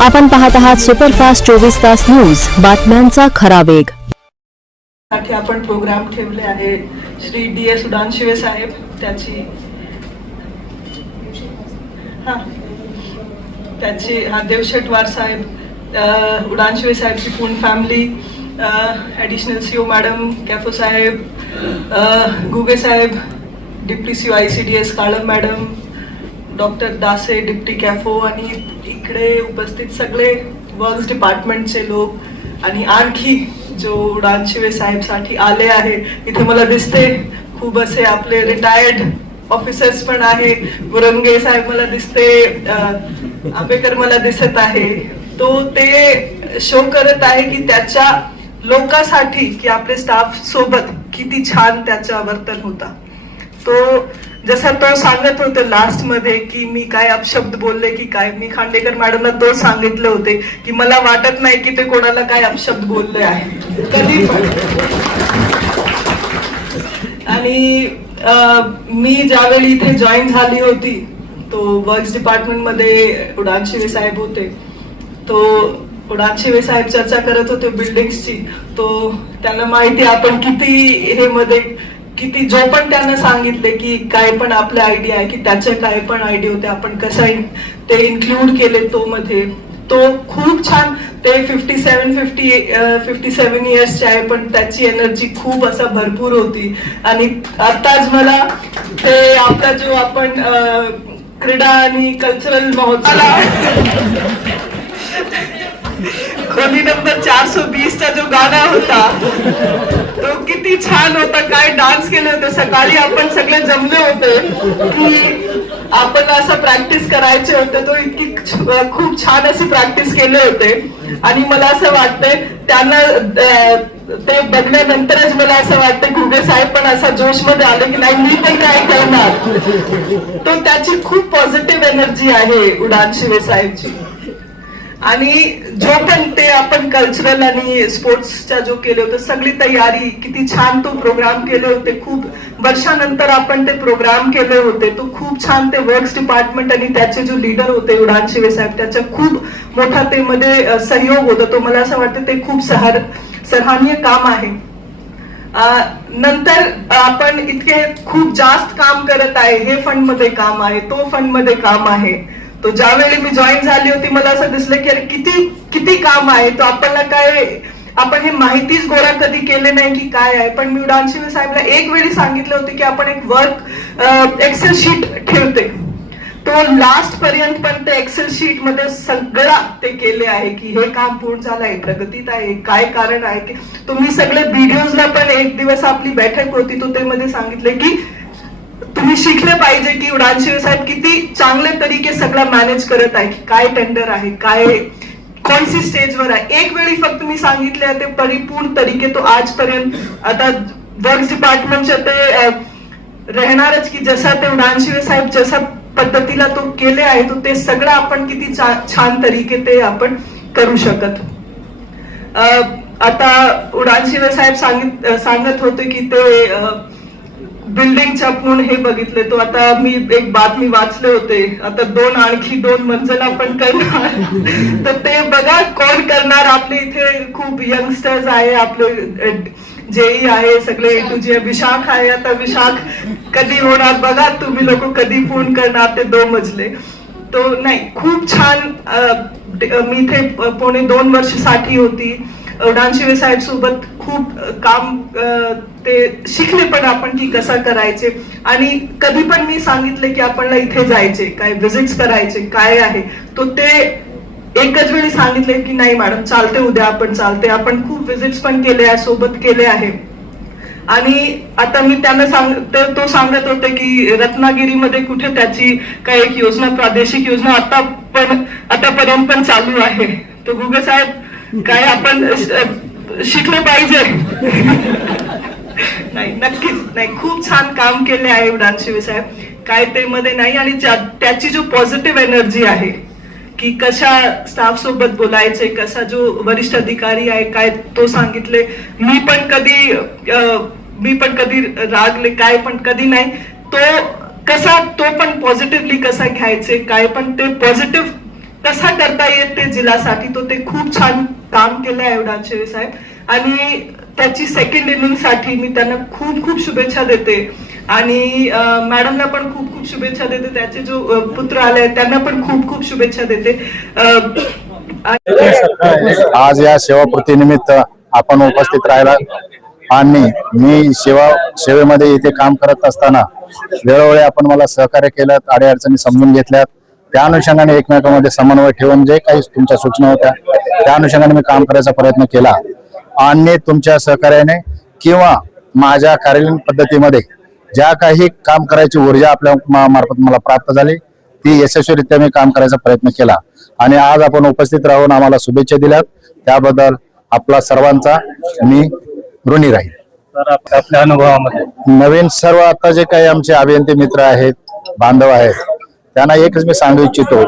आपण पाहत आहात सुपरफास्ट 24 तास न्यूज, बातम्यांचा खरा वेग. साठी आपण प्रोग्राम ठेवले आहे. श्री DS उडानशिवे साहेब त्याची देवशेटवार साहेब, उडानशिवे साहेबची पूर्ण family, additional CO madam CAFO साहेब, गुगे साहेब, deputy CO ICDS Kalam madam, doctor Dase deputy CAFO आणि इकडे उपस्थित सगळे वर्क्स डिपार्टमेंटचे लोक आणि आणखी जो उडानशिवे साहेब साठी आले आहे. इथे मला दिसते खूप असे आपले रिटायर्ड ऑफिसर्स पण आहे. बुरंगे साहेब मला दिसते, आंबेकर मला दिसत आहे. तो ते शो करत आहे की त्याच्या लोकांसाठी की आपले स्टाफ सोबत किती छान त्याचा वर्तन होता. तो जसं तो सांगत होते लास्ट मध्ये की मी काय अपशब्द बोलले की काय, मी खांडेकर मॅडमला तो सांगितले होते की मला वाटत नाही की ते कोणाला काय अपशब्द बोलले आहे कधी पण. आणि मी ज्यावेळी इथे जॉईन झाली होती तो वर्क्स डिपार्टमेंट मध्ये उडानशिवे साहेब होते. तो उडानशिवे साहेब चर्चा करत होते बिल्डिंग्सची. तो त्यांना माहिती आपण किती हे मध्ये किती जो पण त्यांना सांगितले की काय पण आपले आयडिया आहे की त्याचे काय पण आयडिया होते आपण कसं ते इन्क्लूड केले तो मध्ये. तो खूप छान ते 57 इयर्सचे आहे पण त्याची एनर्जी खूप असा भरपूर होती. आणि आताच मला ते आपला जो आपण क्रीडा आणि कल्चरल महोत्सव खोली नंबर 420 चा जो गाणं होता तो किती छान होता. काय डान्स केले होते. सकाळी आपण सगळे जमले होते की आपण असं प्रॅक्टिस करायचे होते. तो इतकी खूप छान अशी प्रॅक्टिस केले होते. आणि मला असं वाटतंय त्यांना ते बघल्यानंतरच मला असं वाटतं घुगे साहेब पण असा जोश मध्ये आले की नाही मी पण काय करणार. तो त्याची खूप पॉझिटिव्ह एनर्जी आहे उडानशिवे साहेबची. आणि जो पण ते आपण कल्चरल आणि स्पोर्ट्सच्या जो केले होते सगळी तयारी किती छान तो प्रोग्राम केले होते. खूप वर्षानंतर आपण ते प्रोग्राम केले होते. तो खूप छान ते वर्क्स डिपार्टमेंट आणि त्याचे जो लीडर होते उडानशिवे साहेब त्याचा खूप मोठा ते मध्ये सहयोग होता. तो मला असं वाटतं ते खूप सराहनीय काम आहे. नंतर आपण इतके खूप जास्त काम करत आहे. हे फंड मध्ये काम आहे, तो फंड मध्ये काम आहे. तो ज्यावेळी मी जॉईन झाली होती मला असं दिसलं की अरे किती किती काम आहे. तो आपल्याला काय आपण हे माहितीच गोळा कधी केले नाही की काय आहे. पण मी उडानशिवे साहेबला एक वेळी सांगितले होते की आपण एक वर्क एक्सेल शीट ठेवते. तो लास्ट पर्यंत पण ते एक्सेल शीट मध्ये सगळं ते केले आहे की हे काम पूर्ण झालं आहे, प्रगतीत आहे, काय कारण आहे की. तुम्ही सगळे व्हिडिओजला पण एक दिवस आपली बैठक होती तो ते मध्ये सांगितले की तुम्ही शिकले पाहिजे की उडानशिवे साहेब किती चांगल्या तरीके सगळं मॅनेज करत आहे की काय टेंडर आहे, काय कोणती स्टेजवर आहे. एक वेळी फक्त मी सांगितले ते परिपूर्ण तरीके तो आजपर्यंत आता वर्क्स डिपार्टमेंटच्या ते राहणारच की जसं ते उडानशिवे साहेब जसा पद्धतीला तो केले आहे तो ते सगळं आपण किती छान तरीके ते आपण करू शकत. आता उडानशिवे साहेब सांगत होते की ते बिल्डिंगच्या पूर्ण हे बघितले. तो आता मी एक बातमी वाचले होते आता आणखी दोन मंजिल आपण करणार. तर ते बघा कोण करणार. आपले इथे खूप यंगस्टर्स आहे, आपले जेई आहे, सगळे तुझे विशाख आहे. आता विशाख कधी होणार बघा तुम्ही लोक कधी पूर्ण करणार ते 2 मजले. तो नाही खूप छान. मी इथे 2.5 वर्षासाठी होती. उडानशिवे साहेब सोबत खूप काम ते शिकले पण आपण की कसं करायचे. आणि कधी पण मी सांगितले की आपल्याला इथे जायचे काय विजिट्स करायचे काय आहे तो ते एकच वेळी सांगितले की नाही मॅडम चालते उद्या आपण चालते. आपण खूप विजिट्स पण केले आहे, सोबत केले आहे. आणि आता मी त्यांना तो सांगत होते की रत्नागिरीमध्ये कुठे त्याची काय एक योजना, प्रादेशिक योजना आतापर्यंत पण चालू आहे. तो गुगे साहेब काय आपण शिकले पाहिजे. नाही नक्कीच नाही खूप छान काम केले आहे उडानशिवे साहेब काय ते मध्ये नाही. आणि त्याची जो पॉझिटिव्ह एनर्जी आहे की कशा स्टाफ सोबत बोलायचे, कसा जो वरिष्ठ अधिकारी आहे काय तो सांगितले. मी पण कधी रागले काय पण कधी नाही. तो कसा तो पण पॉझिटिव्हली कसा घ्यायचे काय पण ते पॉझिटिव्ह कसा करता येते जिल्ह्यासाठी, तो ते खूप छान काम केलंय एवढाचे साहेब. आणि त्याची सेकंड इनिंग साठी मी त्यांना खूप खूप शुभेच्छा देते. आणि मॅडमला पण खूप खूप शुभेच्छा देते. त्याचे जो पुत्र आले त्यांना पण खूप खूप शुभेच्छा देते. आज या सेवापूर्तीनिमित्त आपण उपस्थित राहिला आणि मी सेवेमध्ये इथे काम करत असताना वेळोवेळी आपण मला सहकार्य केलं, अडीअडचणी समजून घेतल्यात. त्या अनुषंगाने एकमेकांमध्ये समन्वय ठेवून जे काही तुमच्या सूचना होत्या त्या अनुषंगाने मी काम करायचा प्रयत्न केला. आणि तुमच्या सहकार्याने किंवा माझ्या कार्यालयीन पद्धतीमध्ये ज्या काही काम करायची ऊर्जा आपल्या मार्फत मला प्राप्त झाली ती यशस्वीरित्या मी काम करायचा प्रयत्न केला. आणि आज आपण उपस्थित राहून आम्हाला शुभेच्छा दिल्यात त्याबद्दल आपला सर्वांचा मी ऋणी राहील. तर आपल्या अनुभवामध्ये नवीन सर्व आता जे काही आमचे अभियंते मित्र आहेत, बांधव आहेत, त्यांना एकच मी सांगू इच्छितो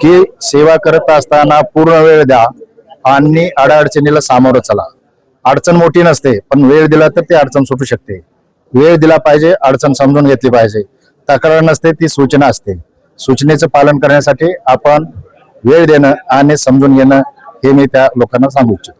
की सेवा करत असताना पूर्ण वेळ द्या आणि अडचणीला सामोरं चला. अडचण मोठी नसते, पण वेळ दिला तर ती अडचण सुटू शकते. वेळ दिला पाहिजे, अडचण समजून घेतली पाहिजे. तक्रार नसते, ती सूचना असते. सूचनेचं पालन करण्यासाठी आपण वेळ देणं आणि समजून घेणं हे मी त्या लोकांना सांगू इच्छितो.